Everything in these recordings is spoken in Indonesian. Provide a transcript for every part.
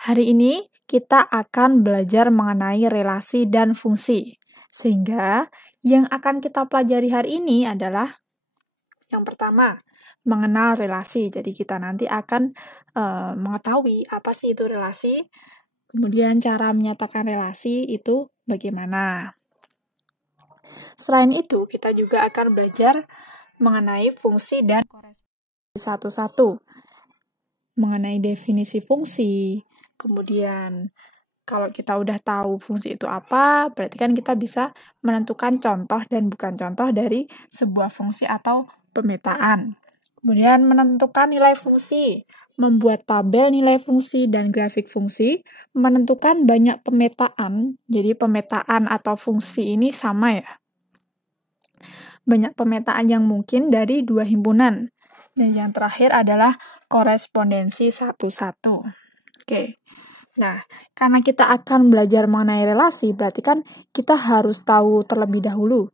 Hari ini kita akan belajar mengenai relasi dan fungsi. Sehingga yang akan kita pelajari hari ini adalah yang pertama, mengenal relasi. Jadi kita nanti akan mengetahui apa sih itu relasi, kemudian cara menyatakan relasi itu bagaimana. Selain itu, kita juga akan belajar mengenai fungsi dan korespondensi satu-satu. Mengenai definisi fungsi, kemudian kalau kita udah tahu fungsi itu apa, berarti kan kita bisa menentukan contoh dan bukan contoh dari sebuah fungsi atau pemetaan. Kemudian menentukan nilai fungsi, membuat tabel nilai fungsi dan grafik fungsi, menentukan banyak pemetaan. Jadi pemetaan atau fungsi ini sama ya. Banyak pemetaan yang mungkin dari dua himpunan. Dan yang terakhir adalah korespondensi satu-satu. Oke. Nah, karena kita akan belajar mengenai relasi, berarti kan kita harus tahu terlebih dahulu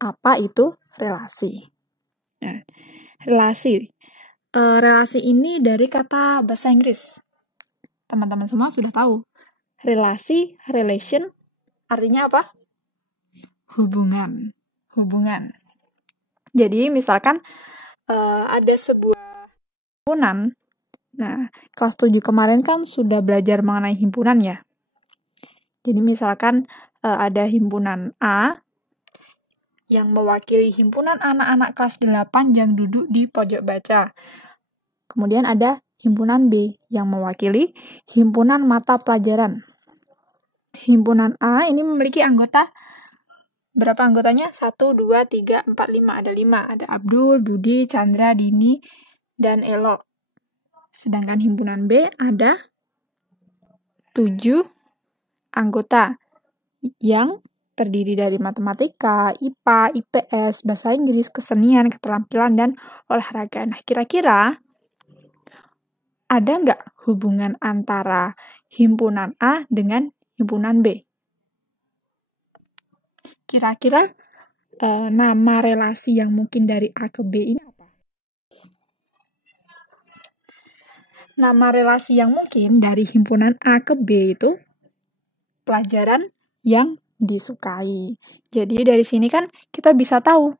apa itu relasi. Nah, relasi. Relasi ini dari kata bahasa Inggris. Teman-teman semua sudah tahu. Relasi, relation, artinya apa? Hubungan. Jadi, misalkan ada sebuah himpunan. Nah, kelas 7 kemarin kan sudah belajar mengenai himpunan ya. Jadi misalkan ada himpunan A yang mewakili himpunan anak-anak kelas 8 yang duduk di pojok baca. Kemudian ada himpunan B yang mewakili himpunan mata pelajaran. Himpunan A ini memiliki anggota, berapa anggotanya? 1, 2, 3, 4, 5. Ada 5. Ada Abdul, Budi, Chandra, Dini, dan Elo. Sedangkan himpunan B ada 7 anggota yang terdiri dari matematika, IPA, IPS, bahasa Inggris, kesenian, keterampilan, dan olahraga. Nah, kira-kira ada nggak hubungan antara himpunan A dengan himpunan B? Kira-kira nama relasi yang mungkin dari A ke B ini apa? Nama relasi yang mungkin dari himpunan A ke B itu pelajaran yang disukai. Jadi dari sini kan kita bisa tahu,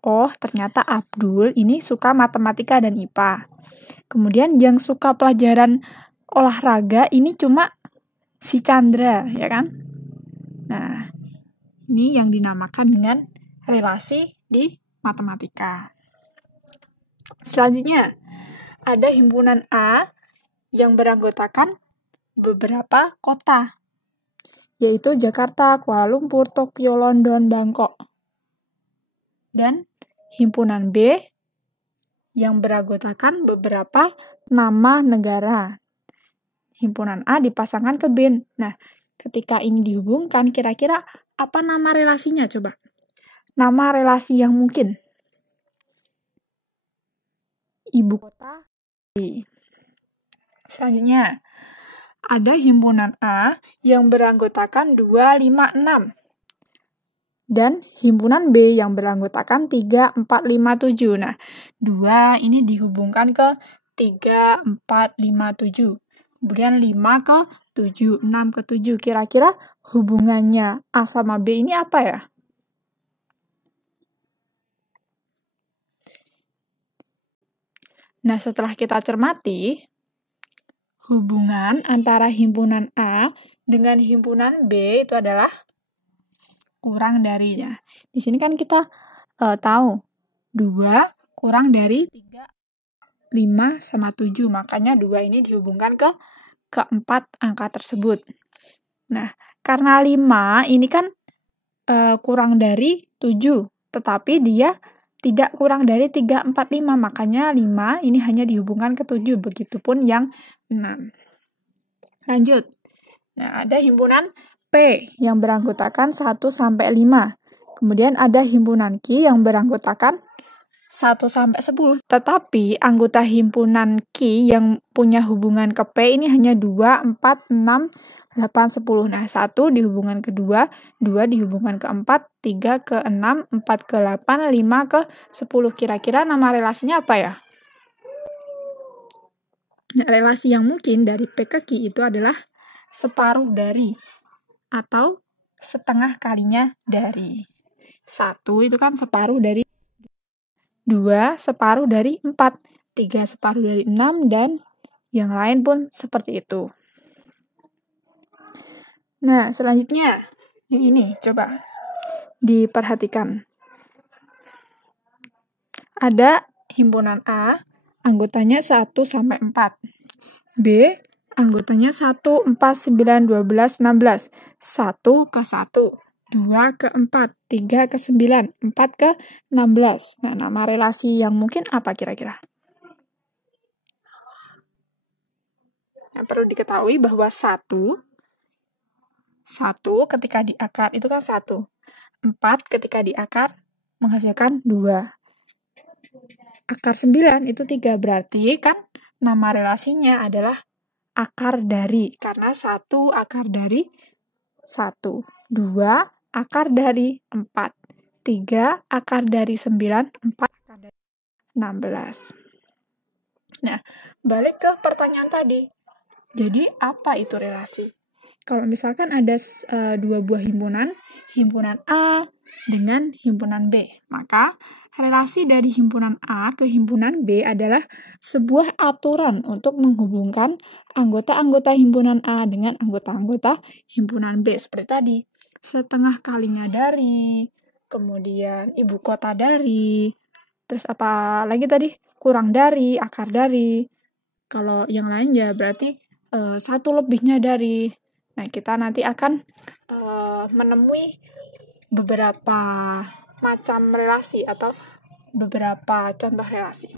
oh ternyata Abdul ini suka matematika dan IPA. Kemudian yang suka pelajaran olahraga ini cuma si Chandra, ya kan? Nah, ini yang dinamakan dengan relasi di matematika. Selanjutnya, ada himpunan A yang beranggotakan beberapa kota, yaitu Jakarta, Kuala Lumpur, Tokyo, London, Bangkok. Dan himpunan B yang beranggotakan beberapa nama negara. Himpunan A dipasangkan ke B. Nah, ketika ini dihubungkan, kira-kira apa nama relasinya coba? Nama relasi yang mungkin. Ibu kota B. Selanjutnya, ada himpunan A yang beranggotakan 2, 5, 6. Dan himpunan B yang beranggotakan 3, 4, 5, 7. Nah, 2 ini dihubungkan ke 3, 4, 5, 7. Kemudian 5 ke 7, 6 ke 7. Kira-kira hubungannya A sama B ini apa ya? Nah, setelah kita cermati, hubungan antara himpunan A dengan himpunan B itu adalah kurang darinya. Di sini kan kita tahu 2 kurang dari 3, 5 sama 7. Makanya 2 ini dihubungkan ke keempat angka tersebut. Nah, karena 5 ini kan kurang dari 7, tetapi dia tidak kurang dari 3, 4, 5. Makanya 5 ini hanya dihubungkan ke 7. Begitupun yang 6. Lanjut. Nah, ada himpunan P yang beranggotakan 1 sampai 5. Kemudian ada himpunan Q yang beranggotakan 1 sampai 10. Tetapi anggota himpunan Q yang punya hubungan ke P ini hanya 2, 4, 6, 8, 10. Nah, 1 dihubungan ke 2, 2 dihubungan ke 4, 3 ke 6, 4 ke 8, 5 ke 10. Kira-kira nama relasinya apa ya? Nah, relasi yang mungkin dari P ke Q itu adalah separuh dari atau setengah kalinya dari. 1 itu kan separuh dari 2 separuh dari 4, 3 separuh dari 6, dan yang lain pun seperti itu. Nah, selanjutnya yang ini coba diperhatikan. Ada himpunan A, anggotanya 1 sampai 4. B, anggotanya 1, 4, 9, 12, 16. 1 ke 1, 2 ke 4, 3 ke 9, 4 ke 16. Nah, nama relasi yang mungkin apa kira-kira? Nah, perlu diketahui bahwa 1 ketika diakar itu kan 1. 4 ketika diakar menghasilkan 2. Akar 9 itu 3. Berarti kan nama relasinya adalah akar dari. Karena 1 akar dari 1. 2 akar dari 4. 3 akar dari 9. 4 akar dari 16. Nah, balik ke pertanyaan tadi. Jadi, apa itu relasi? Kalau misalkan ada dua buah himpunan A dengan himpunan B, maka relasi dari himpunan A ke himpunan B adalah sebuah aturan untuk menghubungkan anggota-anggota himpunan A dengan anggota-anggota himpunan B. Seperti tadi, setengah kalinya dari, kemudian ibu kota dari, terus apa lagi tadi? Kurang dari, akar dari. Kalau yang lain ya berarti 1 lebihnya dari. Nah, kita nanti akan menemui beberapa macam relasi atau beberapa contoh relasi.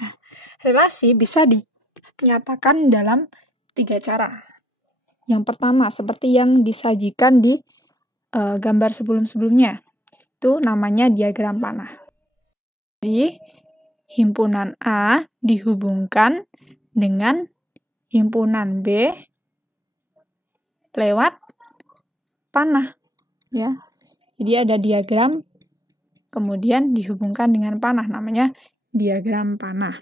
Nah, relasi bisa dinyatakan dalam 3 cara. Yang pertama, seperti yang disajikan di gambar sebelum-sebelumnya. Itu namanya diagram panah. Jadi, himpunan A dihubungkan dengan himpunan B lewat panah, ya. Jadi ada diagram, kemudian dihubungkan dengan panah, namanya diagram panah.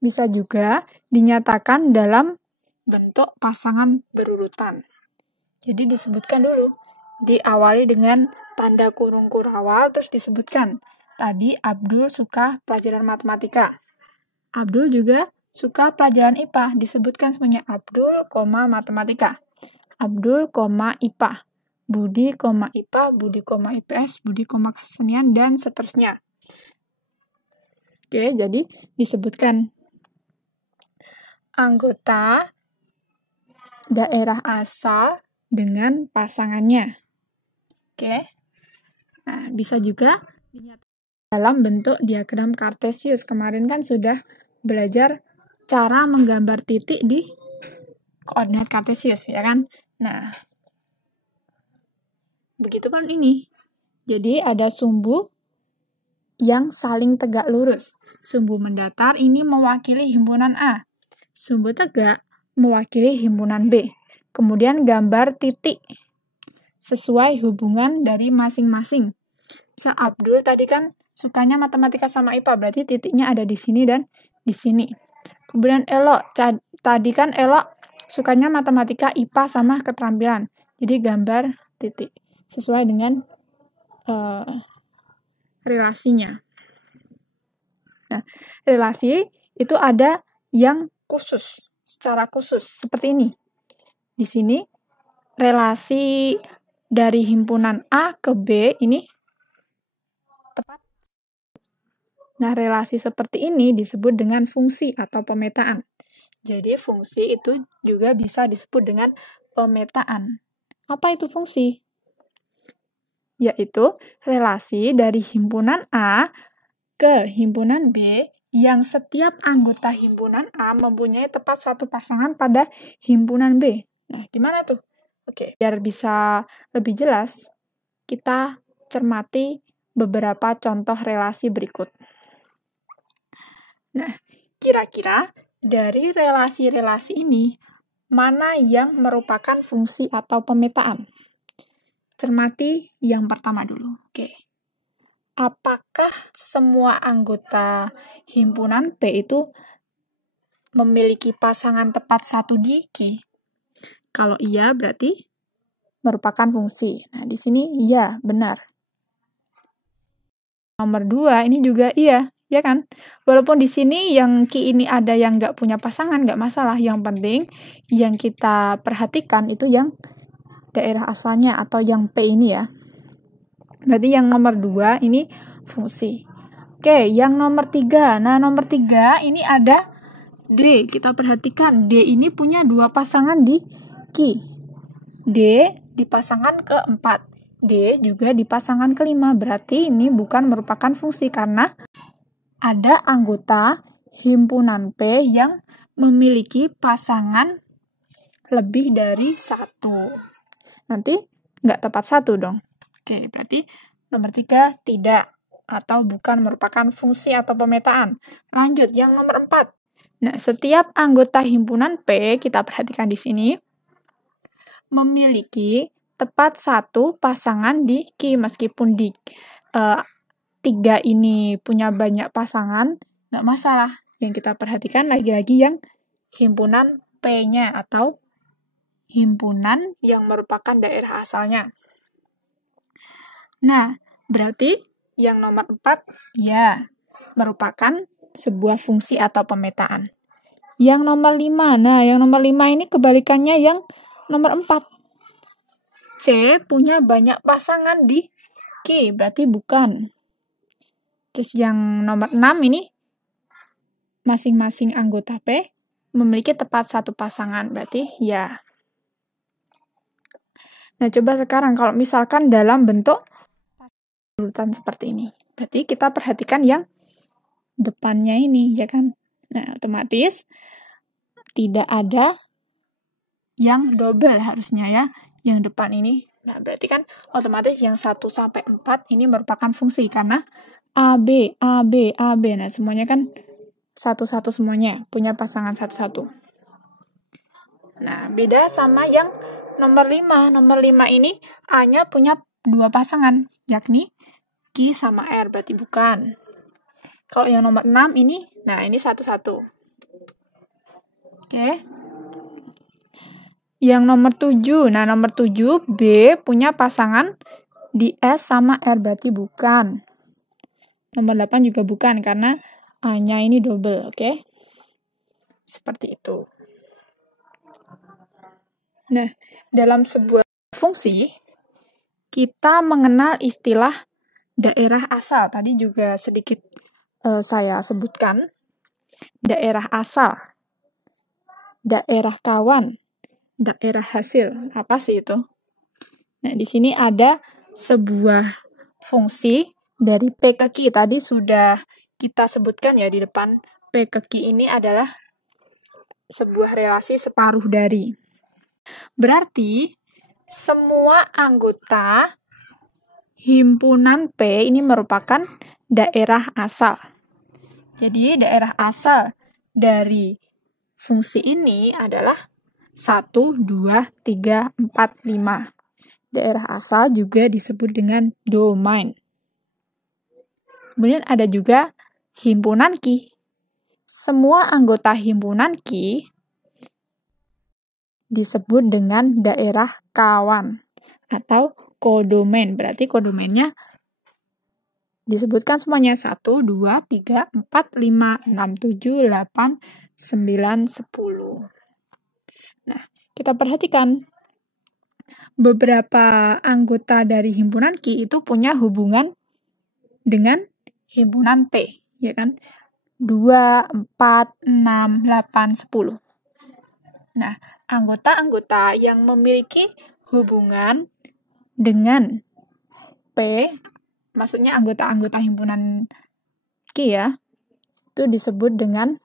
Bisa juga dinyatakan dalam bentuk pasangan berurutan. Jadi disebutkan dulu, diawali dengan tanda kurung kurawal, terus disebutkan. Tadi Abdul suka pelajaran matematika. Abdul juga suka pelajaran IPA. Disebutkan semuanya Abdul, matematika. Abdul, IPA. Budi, IPA, Budi, IPS, Budi, kesenian, dan seterusnya. Oke, jadi disebutkan anggota daerah asal dengan pasangannya. Oke. Nah, bisa juga dinyatakan dalam bentuk diagram kartesius. Kemarin kan sudah belajar cara menggambar titik di koordinat kartesius, ya kan? Nah, begitu kan ini. Jadi ada sumbu yang saling tegak lurus. Sumbu mendatar ini mewakili himpunan A. Sumbu tegak mewakili himpunan B. Kemudian gambar titik sesuai hubungan dari masing-masing. Misal Abdul tadi kan sukanya matematika sama IPA, berarti titiknya ada di sini dan di sini. Kemudian Elok, tadi kan Elok sukanya matematika, IPA, sama keterampilan. Jadi gambar titik sesuai dengan relasinya. Nah, relasi itu ada yang khusus, secara khusus, seperti ini. Di sini, relasi dari himpunan A ke B ini tepat. Nah, relasi seperti ini disebut dengan fungsi atau pemetaan. Jadi, fungsi itu juga bisa disebut dengan pemetaan. Apa itu fungsi? Yaitu relasi dari himpunan A ke himpunan B yang setiap anggota himpunan A mempunyai tepat satu pasangan pada himpunan B. Nah, gimana tuh? Oke, biar bisa lebih jelas, kita cermati beberapa contoh relasi berikut. Nah, kira-kira dari relasi-relasi ini, mana yang merupakan fungsi atau pemetaan? Cermati yang pertama dulu. Oke. apakah semua anggota himpunan P itu memiliki pasangan tepat satu di Q? Kalau iya, berarti merupakan fungsi. Nah, di sini iya, benar. Nomor 2, ini juga iya, ya kan? Walaupun di sini yang Q ini ada yang nggak punya pasangan, nggak masalah. Yang penting yang kita perhatikan itu yang daerah asalnya atau yang P ini ya. Berarti yang nomor 2 ini fungsi. Oke, yang nomor 3. Nah, nomor 3 ini ada D. Kita perhatikan, D ini punya 2 pasangan di Q. D di pasangan ke-4. D juga di pasangan ke-5. Berarti ini bukan merupakan fungsi karena ada anggota himpunan P yang memiliki pasangan lebih dari 1. Nanti nggak tepat 1 dong. Oke, berarti nomor 3 tidak atau bukan merupakan fungsi atau pemetaan. Lanjut, yang nomor 4. Nah, setiap anggota himpunan P, kita perhatikan di sini, memiliki tepat 1 pasangan di Q. Meskipun di 3 ini punya banyak pasangan, nggak masalah. Yang kita perhatikan lagi-lagi yang himpunan P-nya atau himpunan yang merupakan daerah asalnya. Nah, berarti yang nomor 4, ya, merupakan sebuah fungsi atau pemetaan. Yang nomor 5, nah yang nomor 5 ini kebalikannya yang nomor 4. C punya banyak pasangan di Q, berarti bukan. Terus yang nomor 6 ini, masing-masing anggota P memiliki tepat 1 pasangan, berarti ya. Nah, coba sekarang kalau misalkan dalam bentuk urutan seperti ini. Berarti kita perhatikan yang depannya ini, ya kan? Nah, otomatis tidak ada yang double harusnya ya, yang depan ini. Nah, berarti kan otomatis yang 1 sampai 4 ini merupakan fungsi karena AB, AB, AB. Nah, semuanya kan satu-satu semuanya, punya pasangan satu-satu. Nah, beda sama yang nomor 5. Nomor 5 ini A-nya punya 2 pasangan, yakni Q sama R, berarti bukan. Kalau yang nomor 6 ini, nah ini satu-satu. Oke. Yang nomor 7, nah nomor 7, B punya pasangan di S sama R, berarti bukan. Nomor 8 juga bukan, karena A-nya ini double, oke? Seperti itu. Nah, dalam sebuah fungsi, kita mengenal istilah daerah asal. Tadi juga sedikit saya sebutkan. Daerah asal, daerah kawan, daerah hasil. Apa sih itu? Nah, di sini ada sebuah fungsi dari P ke Q. Tadi sudah kita sebutkan ya di depan. P ke Q ini adalah sebuah relasi separuh dari. Berarti semua anggota himpunan P ini merupakan daerah asal. Jadi daerah asal dari fungsi ini adalah 1, 2, 3, 4, 5. Daerah asal juga disebut dengan domain. Kemudian ada juga himpunan Q. Semua anggota himpunan Q disebut dengan daerah kawan atau kodomain. Berarti kodomainnya disebutkan semuanya 1, 2, 3, 4, 5, 6, 7, 8, 9, 10. Nah, kita perhatikan beberapa anggota dari himpunan Q itu punya hubungan dengan himpunan P, ya kan? 2, 4, 6, 8, 10. Nah, anggota-anggota yang memiliki hubungan dengan P, maksudnya anggota-anggota himpunan Q ya, itu disebut dengan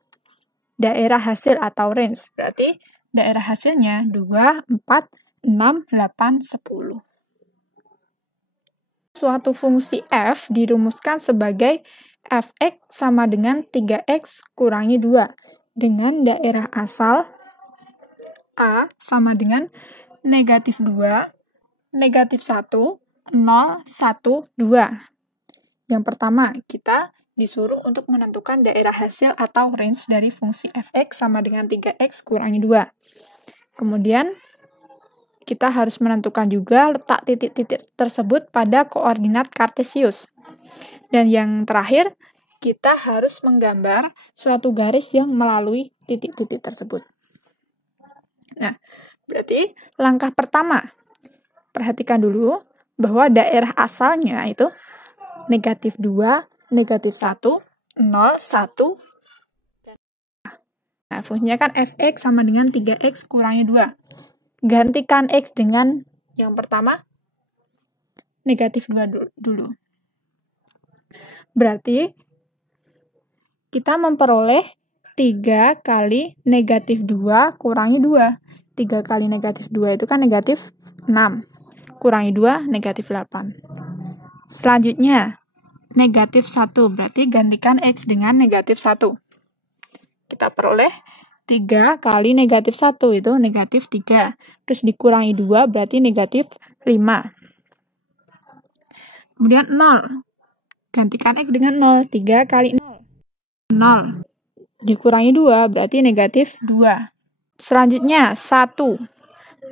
daerah hasil atau range. Berarti daerah hasilnya 2, 4, 6, 8, 10. Suatu fungsi f dirumuskan sebagai fx sama dengan 3x kurangi 2 dengan daerah asal A sama dengan negatif 2, negatif 1, 0, 1, 2. Yang pertama, kita disuruh untuk menentukan daerah hasil atau range dari fungsi f(x) sama dengan 3x kurangi 2. Kemudian, kita harus menentukan juga letak titik-titik tersebut pada koordinat kartesius. Dan yang terakhir, kita harus menggambar suatu garis yang melalui titik-titik tersebut. Nah, berarti langkah pertama, perhatikan dulu bahwa daerah asalnya itu negatif 2, negatif 1, 0, 1. Nah, fungsinya kan f(x) sama dengan 3x kurangi 2. Gantikan x dengan yang pertama, negatif 2 dulu. Berarti, kita memperoleh 3 kali negatif 2 kurangi 2. 3 kali negatif 2 itu kan negatif 6. Kurangi 2, negatif 8. Selanjutnya, negatif 1. Berarti gantikan x dengan negatif 1. Kita peroleh 3 kali negatif 1 itu negatif 3. Terus dikurangi 2 berarti negatif 5. Kemudian 0. Gantikan x dengan 0. 3 kali 0. 0. Dikurangi 2 berarti negatif 2. Selanjutnya 1.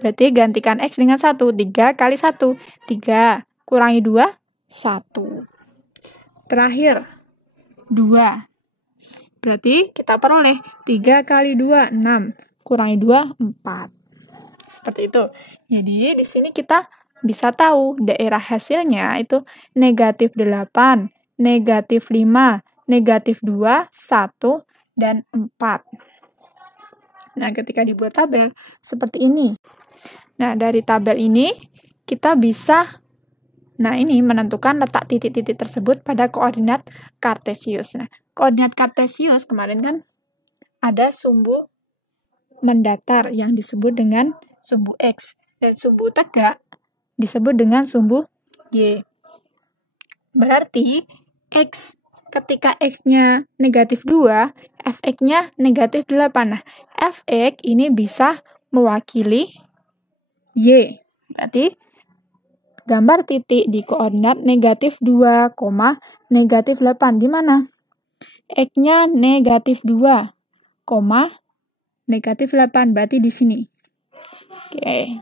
Berarti gantikan x dengan 1. 3 kali 1. 3. Kurangi 2. 1. Terakhir 2. Berarti kita peroleh 3 kali 2, 6. Kurangi 2, 4. Seperti itu. Jadi, di sini kita bisa tahu daerah hasilnya itu negatif 8, negatif 5, negatif 2, 1, dan 4. Nah, ketika dibuat tabel, seperti ini. Nah, dari tabel ini, kita bisa menentukan letak titik-titik tersebut pada koordinat kartesius. Nah, koordinat kartesius kemarin kan ada sumbu mendatar yang disebut dengan sumbu x, dan sumbu tegak disebut dengan sumbu y. Berarti x ketika x-nya negatif 2, f(x)-nya negatif 8. Nah, f(x) ini bisa mewakili y. Berarti gambar titik di koordinat negatif 2, negatif 8. Di mana? X-nya negatif 2, negatif 8. Berarti di sini. Oke.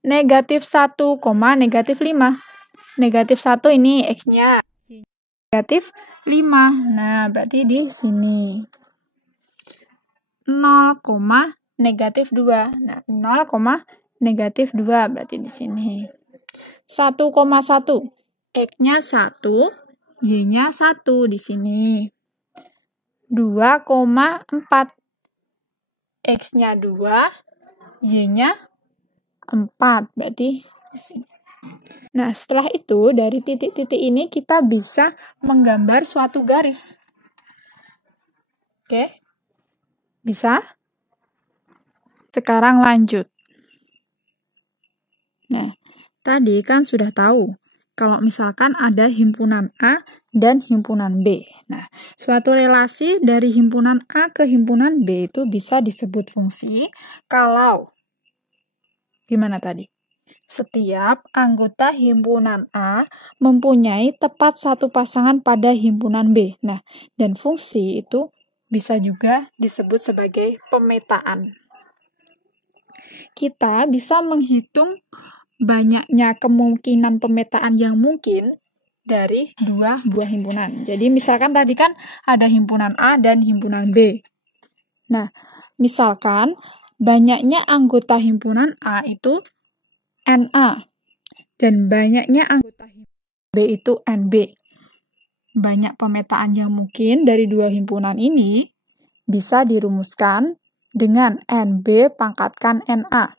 Negatif 1, negatif 5. Negatif 1 ini X-nya. Negatif 5. Nah, berarti di sini. 0, negatif 2. Nah, 0, negatif 2 berarti di sini. 1,1. X-nya 1, Y-nya 1 di sini. 2,4. X-nya 2, Y-nya 4. Berarti di sini. Nah, setelah itu dari titik-titik ini kita bisa menggambar suatu garis. Oke? Bisa? Sekarang lanjut. Nah, tadi kan sudah tahu kalau misalkan ada himpunan A dan himpunan B. Nah, suatu relasi dari himpunan A ke himpunan B itu bisa disebut fungsi kalau gimana tadi? Setiap anggota himpunan A mempunyai tepat satu pasangan pada himpunan B. Nah, dan fungsi itu bisa juga disebut sebagai pemetaan. Kita bisa menghitung banyaknya kemungkinan pemetaan yang mungkin dari dua buah himpunan. Jadi misalkan tadi kan ada himpunan A dan himpunan B. Nah, misalkan banyaknya anggota himpunan A itu NA dan banyaknya anggota himpunan B itu NB. Banyak pemetaan yang mungkin dari dua himpunan ini bisa dirumuskan dengan NB pangkatkan NA.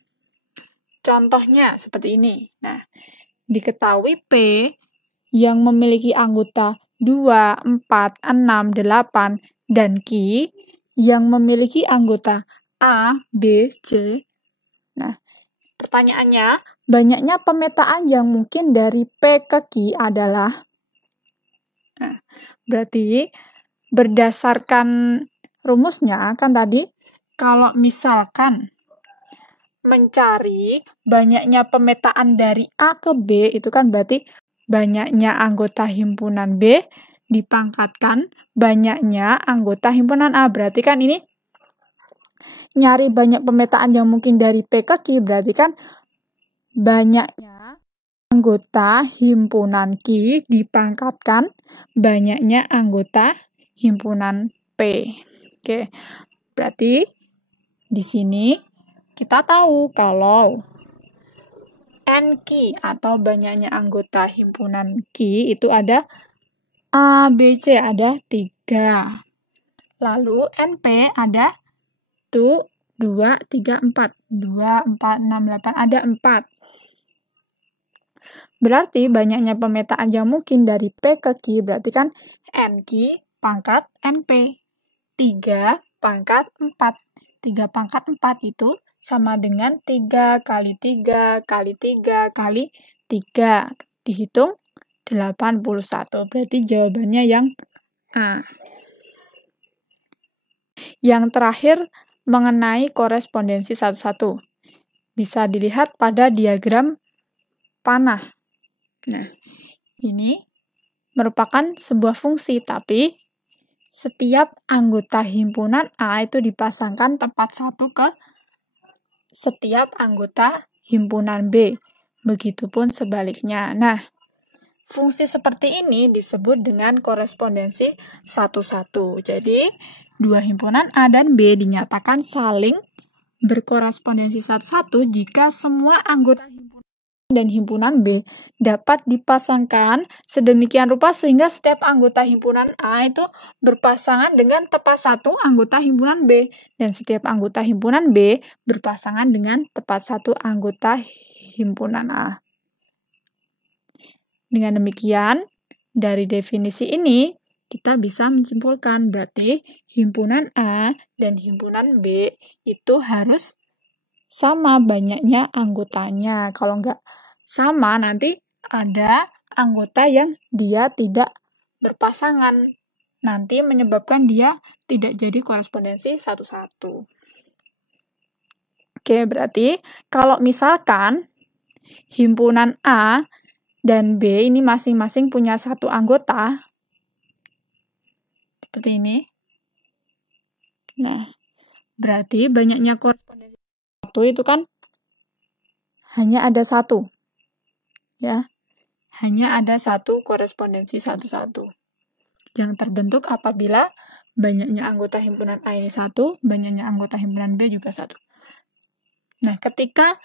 Contohnya seperti ini. Nah, diketahui P yang memiliki anggota 2, 4, 6, 8, dan Q yang memiliki anggota A, B, C. Nah, pertanyaannya, banyaknya pemetaan yang mungkin dari P ke Q adalah, nah, berarti berdasarkan rumusnya kan tadi, kalau misalkan mencari banyaknya pemetaan dari A ke B, itu kan berarti banyaknya anggota himpunan B dipangkatkan banyaknya anggota himpunan A. Berarti kan ini nyari banyak pemetaan yang mungkin dari P ke Q, berarti kan banyaknya anggota himpunan Q dipangkatkan banyaknya anggota himpunan P. Oke, berarti di sini kita tahu kalau NQ atau banyaknya anggota himpunan Q itu ada A, B, C, ada 3. Lalu NP ada 2, 3, 4. 2, 4, 6, 8, ada 4. Berarti banyaknya pemetaan yang mungkin dari P ke Q, berarti kan NQ pangkat NP. 3 pangkat 4. 3 pangkat 4 itu sama dengan 3 kali 3 kali 3 kali 3. Dihitung 81. Berarti jawabannya yang A. Yang terakhir, mengenai korespondensi satu-satu. Bisa dilihat pada diagram panah. Nah, ini merupakan sebuah fungsi, tapi setiap anggota himpunan A itu dipasangkan tepat satu ke setiap anggota himpunan B. Begitupun sebaliknya. Nah, fungsi seperti ini disebut dengan korespondensi satu-satu. Jadi, dua himpunan A dan B dinyatakan saling berkorespondensi satu-satu jika semua anggota himpunan dan himpunan B dapat dipasangkan sedemikian rupa sehingga setiap anggota himpunan A itu berpasangan dengan tepat satu anggota himpunan B, dan setiap anggota himpunan B berpasangan dengan tepat satu anggota himpunan A. Dengan demikian, dari definisi ini kita bisa menyimpulkan berarti himpunan A dan himpunan B itu harus sama banyaknya anggotanya. Kalau nggak sama, nanti ada anggota yang dia tidak berpasangan. Nanti menyebabkan dia tidak jadi korespondensi satu-satu. Oke, berarti kalau misalkan himpunan A dan B ini masing-masing punya satu anggota, seperti ini. Nah, berarti banyaknya korespondensi satu itu kan hanya ada satu. Ya, hanya ada satu korespondensi satu-satu yang terbentuk apabila banyaknya anggota himpunan A ini satu, banyaknya anggota himpunan B juga satu. Nah, ketika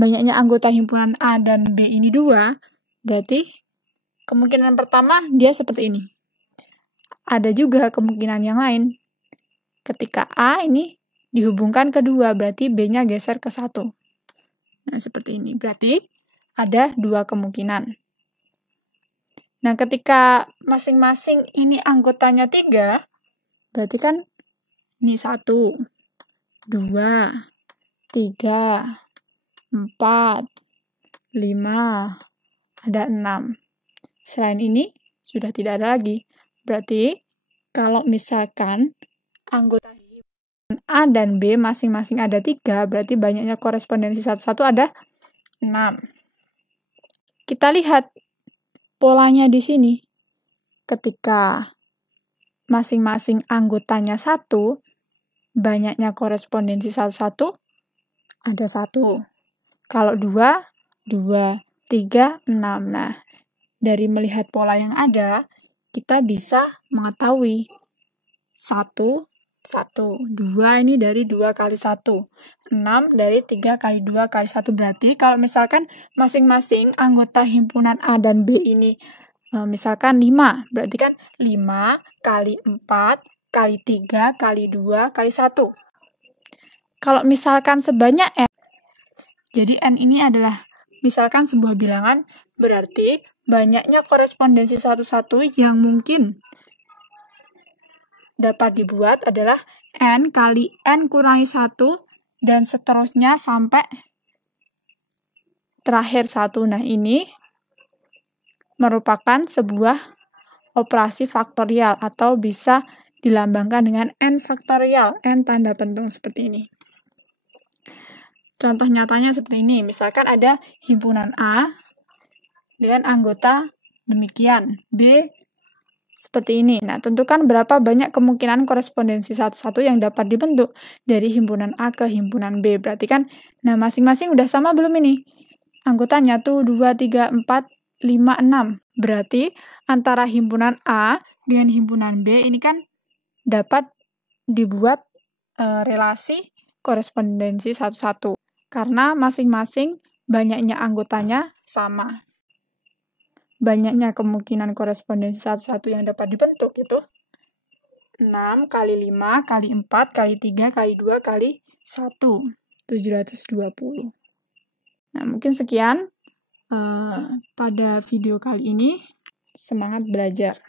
banyaknya anggota himpunan A dan B ini 2, berarti kemungkinan pertama dia seperti ini. Ada juga kemungkinan yang lain. Ketika A ini dihubungkan ke 2, berarti B-nya geser ke 1. Nah, seperti ini. Berarti ada 2 kemungkinan. Nah, ketika masing-masing ini anggotanya 3, berarti kan ini 1, 2, 3, 4, 5, ada 6. Selain ini, sudah tidak ada lagi. Berarti, kalau misalkan anggota A dan B masing-masing ada 3, berarti banyaknya korespondensi satu-satu ada 6. Kita lihat polanya di sini. Ketika masing-masing anggotanya 1, banyaknya korespondensi satu-satu ada 1. Kalau 2, 2, 3, 6. Nah, dari melihat pola yang ada, kita bisa mengetahui 1, 2 ini dari 2 kali 1. 6 dari 3 kali 2 kali 1. Berarti kalau misalkan masing-masing anggota himpunan A dan B ini misalkan 5. Berarti kan 5 kali 4 kali 3 kali 2 kali 1. Kalau misalkan sebanyak N, jadi N ini adalah misalkan sebuah bilangan, berarti banyaknya korespondensi satu-satu yang mungkin dapat dibuat adalah N kali N kurangi 1 dan seterusnya sampai terakhir 1. Nah, ini merupakan sebuah operasi faktorial atau bisa dilambangkan dengan N faktorial, N tanda pentung seperti ini. Contoh nyatanya seperti ini, misalkan ada himpunan A dengan anggota demikian. B seperti ini. Nah, tentukan berapa banyak kemungkinan korespondensi satu-satu yang dapat dibentuk dari himpunan A ke himpunan B. Berarti kan, nah masing-masing udah sama belum ini? Anggotanya tuh 2, 3, 4, 5, 6. Berarti antara himpunan A dengan himpunan B ini kan dapat dibuat relasi korespondensi satu-satu. Karena masing-masing banyaknya anggotanya sama. Banyaknya kemungkinan korespondensi satu-satu yang dapat dibentuk itu 6 kali 5 kali 4 kali 3 kali 2 kali 1. 720. Nah, mungkin sekian pada video kali ini. Semangat belajar!